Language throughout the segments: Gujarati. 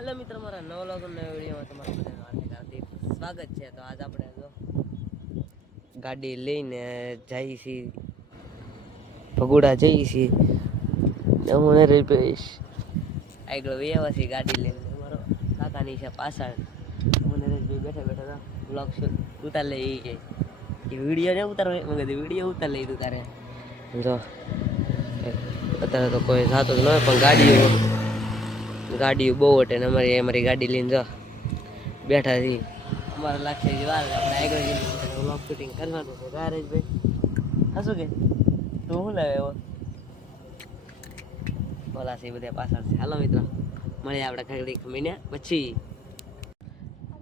हेलो मित्र मारा नव लोग नया वीडियो में તમારું બધાનું હાર્દિક સ્વાગત છે। તો આજ આપણે જો ગાડી લઈને જઈએ છીએ ભગોડા જઈએ છીએ હું ને રેપેશ આગળ વ્યવા છે ગાડી લઈને મારો કાકાની છે પાછળ હું ને રેપેશ બેઠા બેઠા બ્લોગ ઉતાર લઈ કે વિડિયો ને ઉતાર મગે વિડિયો ઉતાર લઈ તું તારે જો અત્યારે તો કોઈ જાતો જ ન હોય પણ ગાડીઓ બહુ હટે ને અમારી ગાડી લઈને જો બેઠા છીએ અમારા લાગશે વાર આપણે આગળ જઈને વ્લોગ શૂટિંગ કરવાનું છે ગારેજ ભાઈ હશું કે તું શું લાવે એવો બોલા છે બધા પાછળ છે। હાલો મિત્રો મળીએ આપણે ઘડીક મહિને પછી।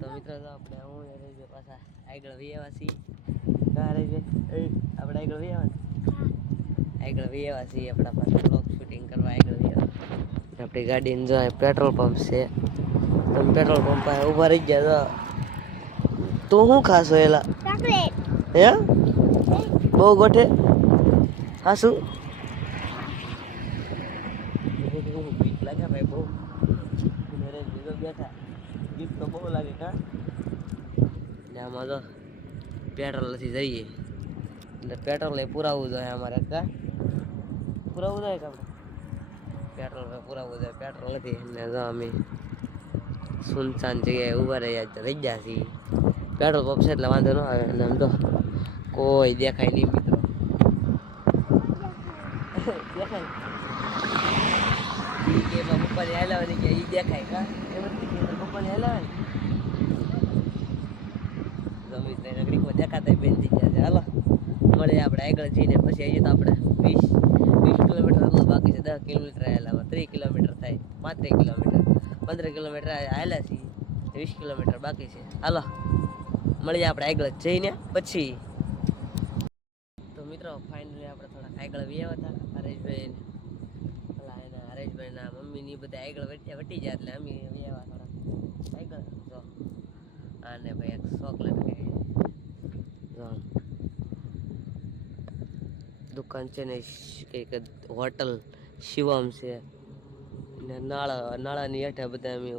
તો મિત્રો તો આપણે હું રેજે પાછા આગળ વ્યવા છીએ ગારેજ ભાઈ આપણે આગળ વ્યવા છીએ આપણા પાસે વ્લોગ શૂટિંગ કરવા આગળ વ્યવા આપણી ગાડીને જો પેટ્રોલ પંપ છે તમે પેટ્રોલ પંપ પાસે ઊભા રહી ગયા તું શું ખાશો એલા હે બહુ ગોઠે ખાશું બીક લાગે ભાઈ બહુ બેઠા બીક તો બહુ લાગે કા ને આમાં તો પેટ્રોલ નથી જઈએ એટલે પેટ્રોલ એ પુરાવવું જોઈએ અમારે કા પુરાવવું જોઈએ કે આપણે પેટ્રોલ પુરાવવું જોઈએ પેટ્રોલ નથી ને જો અમે સુનસાન જગ્યાએ ઊભા રહી ગયા છીએ પેટ્રોલ પંપ છે એટલે વાંધો ન આવે અને આમ તો કોઈ દેખાય નહીં મિત્રો દેખાય કે પપ્પાને હાલાવાની કે એ દેખાય કા એમ પપ્પાને હાલાવાની જમીન નગરીમાં દેખાતા બેન થઈ ગયા છે। હાલો મળે આપણે આગળ જઈને પછી આવીએ તો આપણે 20 કિલોમીટર એટલું બાકી છે 10 કિલોમીટર આવેલા 30 કિલોમીટર થાય 35 કિલોમીટર 15 કિલોમીટર આવેલા છીએ 20 કિલોમીટર બાકી છે। હાલો મળીએ આપણે આગળ જઈને પછી। તો મિત્રો ફાઇનલી આપણે થોડા આગળ વ્યા હતા હરેશભાઈ એના હરેશભાઈના મમ્મીની બધા આગળ વટી જાય એટલે અમે વ્યા થોડા આગળ જો આને ભાઈ એક ચોકલેટ કે દુકાન છે ને કંઈક હોટલ શિવમ છે ને નાળાની હેઠે બધા અમે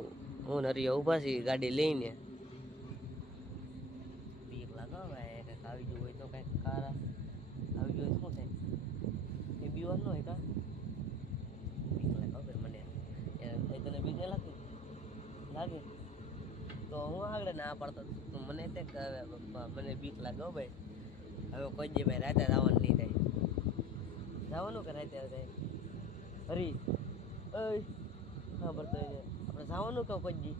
હું હરિયા ઊભા છીએ ગાડી લઈને બીક લાગો ભાઈ કંઈક આવી ગયું હોય તો કંઈક કાર આવી ગયું શું થાય એ બીવાર ન હોય કા બીક લાગો ભાઈ મને તને બીક લાગે તો હું આગળ ના પાડતો મને તે મને બીક લાગે ભાઈ હવે કોઈ જે ભાઈ રાતે જવાનું નહીં થાય જવાનું કે રાતે થાય હરી ખબર તો આપણે જવાનું કે કોઈ જી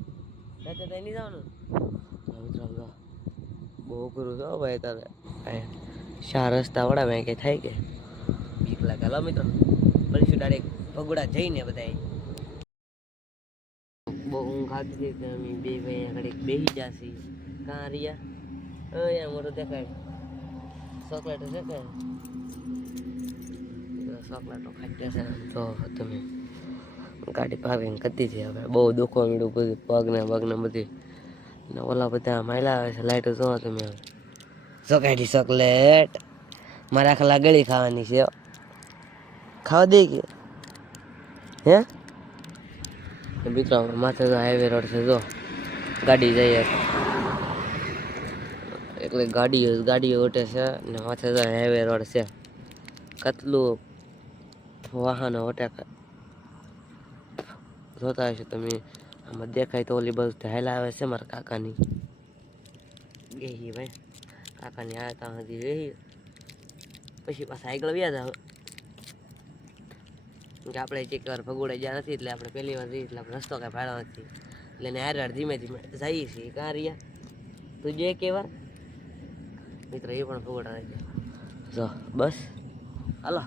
રાતે તો નહીં જવાનું મિત્રો બહુ અઘરું છો ભાઈ તારે શા રસ્તા વડા મેં કંઈ થાય કે બીક લાગે। હાલો મિત્રો મળીશું ડાયરેક્ટ ભગોડા જઈને બધા બહુ ઊંઘ આવતી હતી અમે બે ભાઈ આગળ બેસી જશે કાં રિયા અહીંયા મોટું દેખાય ચોકલેટ છે કે ચોકલેટો ખાઈ છે તો તમે ગાડી પાર્કિંગ કરતી હતી હવે બહુ દુખવા મળ્યું બધું પગને બધી ને ઓલા બધા માયલા આવે છે લાઈટો જોવો તમે હવે ચોકાટી ચોકલેટ મારે આખલા ગળી ખાવાની છે ખાવા દે કે હે મિત્રો માથે તો હાઈવે રોડ છે જો ગાડી જઈએ એટલે ગાડીઓ ઉઠે છે ને માથે તો હાઈવે રોડ છે કેટલું વાહનો ઓટે જોતા હશો તમે આમાં દેખાય તો ઓલી બાજુ હાલા આવે છે મારા કાકાની ગઈ ભાઈ કાકાની આવે ત્યાં સુધી રહી પછી પાછા આગળ વ્યા જાવ કે આપણે એક વાર ભગોડા જ્યાં નથી એટલે આપણે પહેલી વાર જઈએ એટલે આપણે રસ્તો કાંઈ ભાડો નથી એટલે એને હાર ધીમે જઈએ છીએ કાં રહ્યા તું જે કેવા મિત્ર એ પણ ભગોડા રહી જાય જો બસ હાલો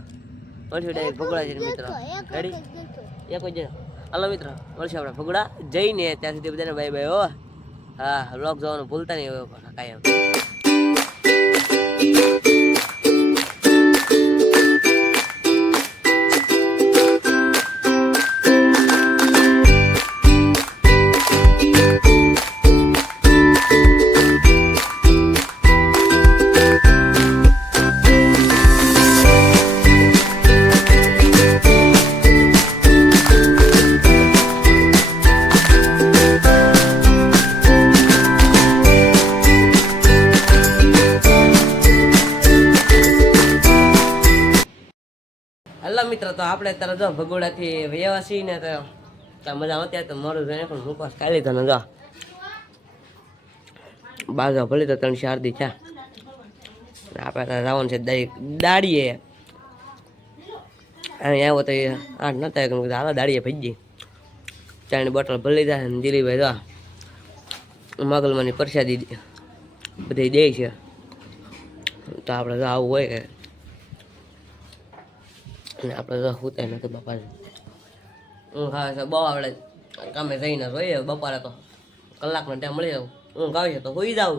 મળશું ડાયરેક્ટ ભગોડા જઈને મિત્ર રેડી એક જ હાલો મિત્ર મળશું આપણે ભગોડા જઈને ત્યાં સુધી બધાને બાય બાય હો હા વ્લોગ જોવાનું ભૂલતા નહીં હવે કાંઈ આપણે તારા જો ભગોડાથી વૈયા છીએ ને તો ત્યાં મજા આવતી તો મારું જોઈને પણ મુખવાસ ખાઈ લીધો ને જો બાજુ ભલે તો 3-4 દી છે આપણે રાવણ છે દાડીએ અહીંયા આવ્યો તો 8 નતા કે હાલો દાડીએ ભજી ચાની બોટલ ભરી જાય ને દિલીભાઈ જો મગલમાંની પ્રસાદી બધી દે છે તો આપણે જો આવું હોય કે અને આપણે તો સુતાય નથી બાપા ઊંઘ આવે છે બહુ આપણે કામે જઈને જોઈએ બપોરે તો કલાકનો ટાઈમ મળી જાવ ઊંઘ આવે છે તો હોઈ જાવ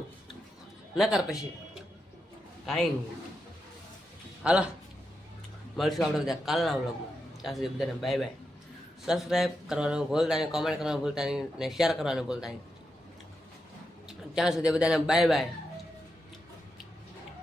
નકર પછી કાંઈ નહીં હાલો મળશું આપણે બધા કાલના વ્લોગમાં ત્યાં સુધી બધાને બાય બાય સબસ્ક્રાઈબ કરવાનું ભૂલતા નહીં કોમેન્ટ કરવાનું ભૂલતા નહીં ને શેર કરવાનું ભૂલતા નહીં ત્યાં સુધી બધાને બાય બાય